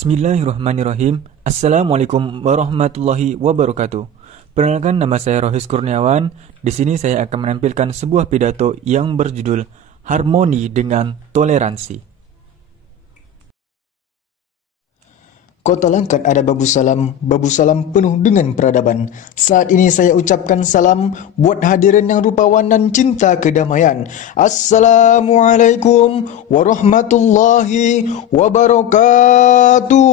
Bismillahirrahmanirrahim. Assalamualaikum warahmatullahi wabarakatuh. Perkenalkan, nama saya Rohis Kurniawan. Di sini saya akan menampilkan sebuah pidato yang berjudul Harmoni dengan Toleransi. Kota Langkat ada babu salam penuh dengan peradaban. Saat ini saya ucapkan salam buat hadirin yang rupawan dan cinta kedamaian. Assalamualaikum warahmatullahi wabarakatuh.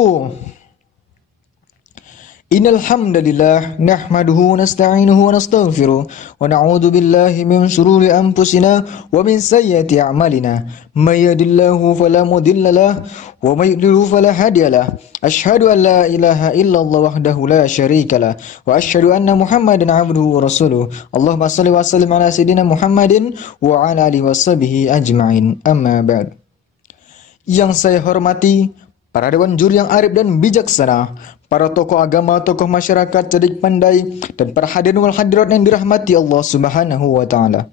Innal hamdalillah nahmaduhu wa nasta'inuhu wa nastaghfiruh wa na'udzu billahi min shururi anfusina wa min sayyiati a'malina may yahdihillahu fala mudilla lahu wa may yudlil fala hadiya lahu asyhadu an la ilaha illallah wahdahu la syarika lahu wa asyhadu anna muhammadan 'abduhu wa rasuluh. Allahumma shalli wa sallim ala sayidina Muhammadin wa ala alihi washabihi ajma'in. Amma ba'd. Yang saya hormati para dewan juri yang arif dan bijaksana, para tokoh agama, tokoh masyarakat cerdik pandai, dan para hadirin wal hadirat yang dirahmati Allah Subhanahu wa taala.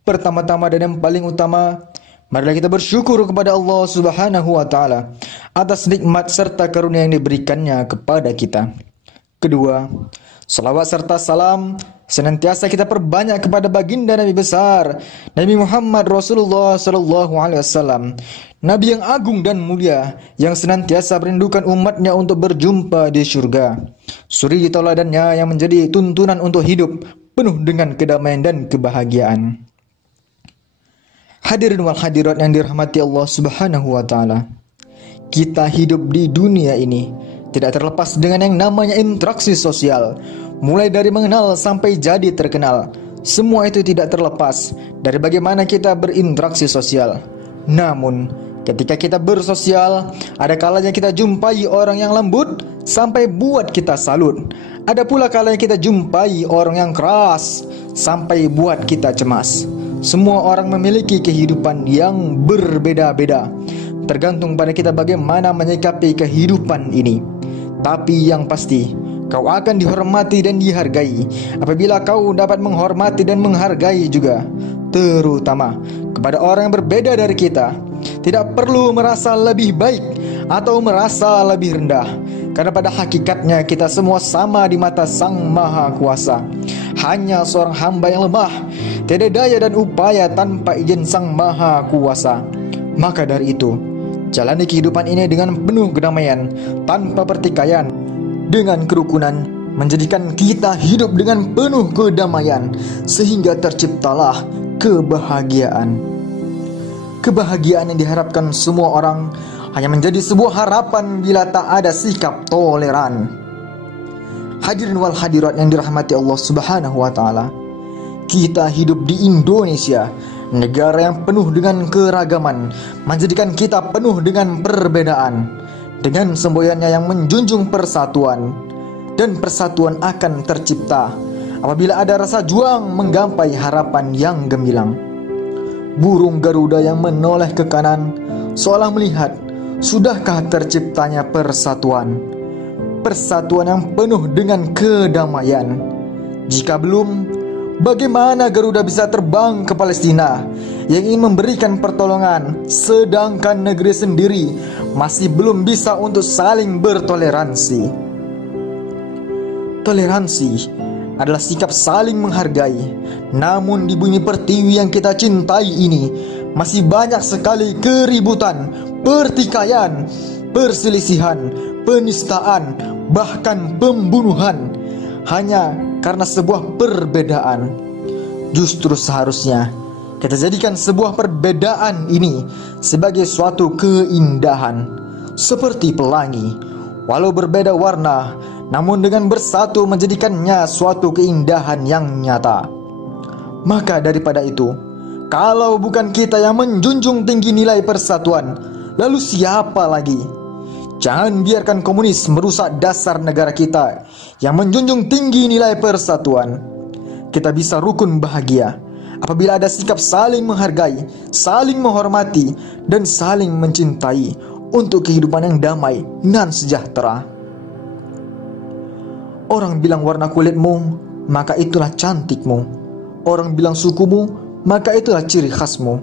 Pertama-tama dan yang paling utama, marilah kita bersyukur kepada Allah Subhanahu wa taala atas nikmat serta karunia yang diberikannya kepada kita. Kedua, salawat serta salam senantiasa kita perbanyak kepada baginda Nabi besar Nabi Muhammad Rasulullah sallallahu alaihi wasallam, Nabi yang agung dan mulia yang senantiasa merindukan umatnya untuk berjumpa di surga. Suri tauladannya yang menjadi tuntunan untuk hidup penuh dengan kedamaian dan kebahagiaan. Hadirin wal hadirat yang dirahmati Allah Subhanahu wa taala, kita hidup di dunia ini tidak terlepas dengan yang namanya interaksi sosial. Mulai dari mengenal sampai jadi terkenal, semua itu tidak terlepas dari bagaimana kita berinteraksi sosial. Namun, ketika kita bersosial, ada kalanya kita jumpai orang yang lembut sampai buat kita salut. Ada pula kalanya kita jumpai orang yang keras sampai buat kita cemas. Semua orang memiliki kehidupan yang berbeda-beda, tergantung pada kita bagaimana menyikapi kehidupan ini. Tapi yang pasti, kau akan dihormati dan dihargai apabila kau dapat menghormati dan menghargai juga, terutama kepada orang yang berbeda dari kita. Tidak perlu merasa lebih baik atau merasa lebih rendah, karena pada hakikatnya kita semua sama di mata Sang Maha Kuasa. Hanya seorang hamba yang lemah, tiada daya dan upaya tanpa izin Sang Maha Kuasa. Maka dari itu, jalani kehidupan ini dengan penuh kedamaian, tanpa pertikaian, dengan kerukunan, menjadikan kita hidup dengan penuh kedamaian, sehingga terciptalah kebahagiaan. Kebahagiaan yang diharapkan semua orang hanya menjadi sebuah harapan bila tak ada sikap toleran. Hadirin wal hadirat yang dirahmati Allah Subhanahu wa taala, kita hidup di Indonesia, negara yang penuh dengan keragaman, menjadikan kita penuh dengan perbedaan. Dengan semboyannya yang menjunjung persatuan, dan persatuan akan tercipta apabila ada rasa juang menggapai harapan yang gemilang. Burung Garuda yang menoleh ke kanan seolah melihat, sudahkah terciptanya persatuan? Persatuan yang penuh dengan kedamaian. Jika belum, bagaimana Garuda bisa terbang ke Palestina yang ingin memberikan pertolongan, sedangkan negeri sendiri masih belum bisa untuk saling bertoleransi? Toleransi adalah sikap saling menghargai. Namun di bumi pertiwi yang kita cintai ini masih banyak sekali keributan, pertikaian, perselisihan, penistaan, bahkan pembunuhan hanya karena sebuah perbedaan. Justru seharusnya kita jadikan sebuah perbedaan ini sebagai suatu keindahan, seperti pelangi, walau berbeda warna, namun dengan bersatu menjadikannya suatu keindahan yang nyata. Maka daripada itu, kalau bukan kita yang menjunjung tinggi nilai persatuan, lalu siapa lagi? Jangan biarkan komunis merusak dasar negara kita yang menjunjung tinggi nilai persatuan. Kita bisa rukun bahagia apabila ada sikap saling menghargai, saling menghormati, dan saling mencintai untuk kehidupan yang damai dan sejahtera. Orang bilang warna kulitmu, maka itulah cantikmu. Orang bilang sukumu, maka itulah ciri khasmu.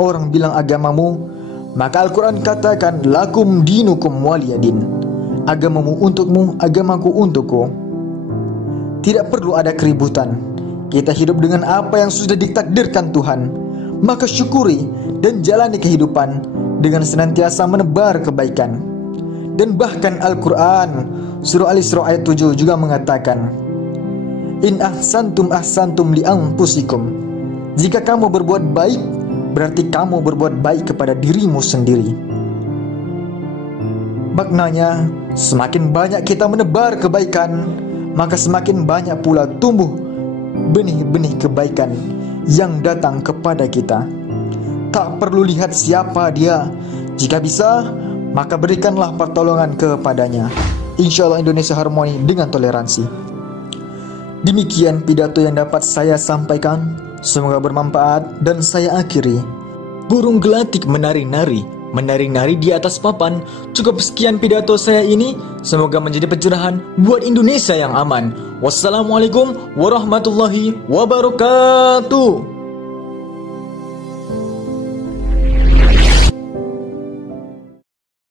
Orang bilang agamamu, Maka Al-Quran katakan, lakum dinukum waliyadin. Agamamu untukmu, agamaku untukku. Tidak perlu ada keributan. Kita hidup dengan apa yang sudah ditakdirkan Tuhan. Maka syukuri dan jalani kehidupan dengan senantiasa menebar kebaikan. Dan bahkan Al-Quran surah Al-Isra ayat 7 juga mengatakan, in ahsantum ahsantum li anfusikum. Jika kamu berbuat baik, berarti kamu berbuat baik kepada dirimu sendiri. Maknanya, semakin banyak kita menebar kebaikan, maka semakin banyak pula tumbuh benih-benih kebaikan yang datang kepada kita. Tak perlu lihat siapa dia. Jika bisa, maka berikanlah pertolongan kepadanya. Insya Allah Indonesia harmoni dengan toleransi. Demikian pidato yang dapat saya sampaikan. Semoga bermanfaat dan saya akhiri. Burung gelatik menari-nari di atas papan. Cukup sekian pidato saya ini. Semoga menjadi pencerahan buat Indonesia yang aman. Wassalamualaikum warahmatullahi wabarakatuh.